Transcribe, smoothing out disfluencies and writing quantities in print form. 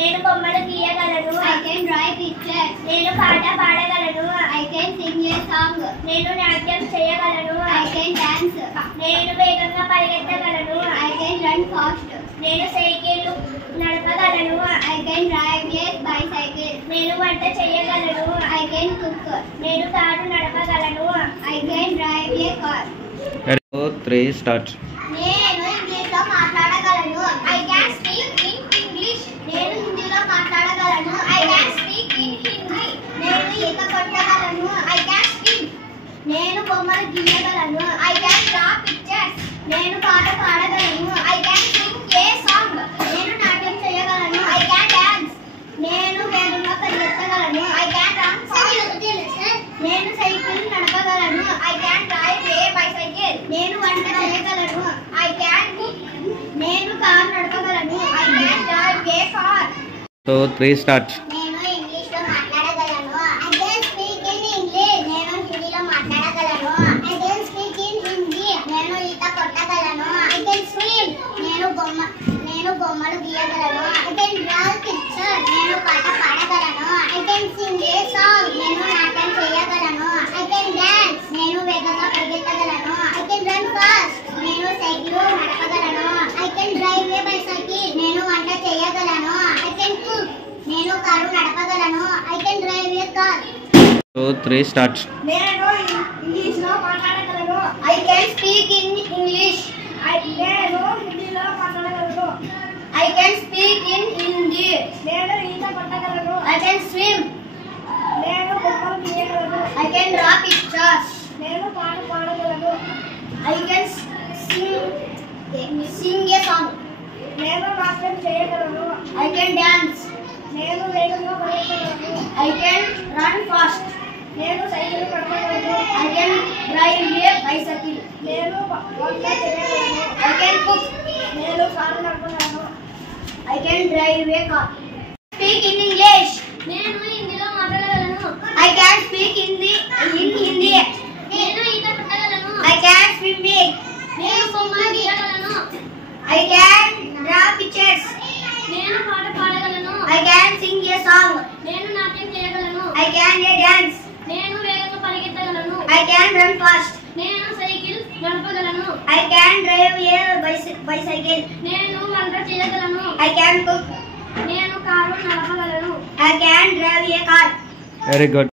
నేను బొమ్మలు గీయగలను. I can draw pictures. నేను పాట పాడగలను. I can sing a song. నేను నాట్యం చేయగలను. I can dance. నేను వేగంగా పరిగెత్తగలను. I can run fast. నేను cycle నడపగలను. I can drive a bicycle. నేను వంట చేయగలను. I can cook. నేను car నడపగలను. I can drive a car. 3 start. నేను ఇంగ్లీష్లో మాట్లాడగలను. I can speak in English. నేను హిందీలో మాట్లాడగలను. I can speak in Hindi. నేను ఈత కొట్టగలను. I can swim. నేను బొమ్మలు గీయగలను. I can draw pictures. నేను పాట పాడగలను. I can sing a song. నేను నాట్యం చేయగలను. I can dance. నేను వేగంగా పరిగెత్తగలను. I can run fast. నేను cycle నడపగలను. I can drive a bicycle. నేను వంట చేయగలను. I can cook. నేను car నడపగలను. I can drive a car. 3 start. నేను ఇంగ్లీష్లో మాట్లాడగలను. I can speak in English. నేను హిందీలో మాట్లాడగలను. I can speak in Hindi. నేను ఈత కొట్టగలను. I can swim. నేను బొమ్మలు గీయగలను. I can draw pictures. నేను పాట పాడగలను. I can sing a song. నేను నాట్యం చేయగలను. I can dance. నేను వేగంగా పరిగెత్తగలను. I can run fast. నేను cycle నడపగలను. I can drive a bicycle. నేను వంట చేయగలను. I can cook. నేను car నడపగలను. I can drive a car. 3 start. నేను ఇంగ్లీష్లో మాట్లాడగలను. I can speak in English. నేను హిందీలో మాట్లాడగలను. I can speak in Hindi. నేను ఈత కొట్టగలను. I can swim. నేను బొమ్మలు గీయగలను. I can draw pictures. నేను పాట పాడగలను. I can sing a song. నేను నాట్యం చేయగలను. I can dance. నేను వేగంగా పరిగెత్తగలను. I can run fast. నేను cycle నడపగలను. I can drive a bicycle. నేను వంట చేయగలను. I can cook. నేను car నడపగలను. I can drive a car. Speak in English. నేను హిందీలో మాట్లాడగలను. I can speak in Hindi. నేను ఈత కొట్టగలను. I can swim. నేను బొమ్మలు గీయగలను. I can draw pictures. నేను పాట పాడగలను. I can sing a song. నేను నాట్యం చేయగలను. I can dance. నేను వేగంగా పరిగెత్తగలను. I can run fast. నేను cycle నడపగలను. I can drive a bicycle. నేను వంట చేయగలను. I can cook. నేను car నడపగలను. I can drive a car. Very good.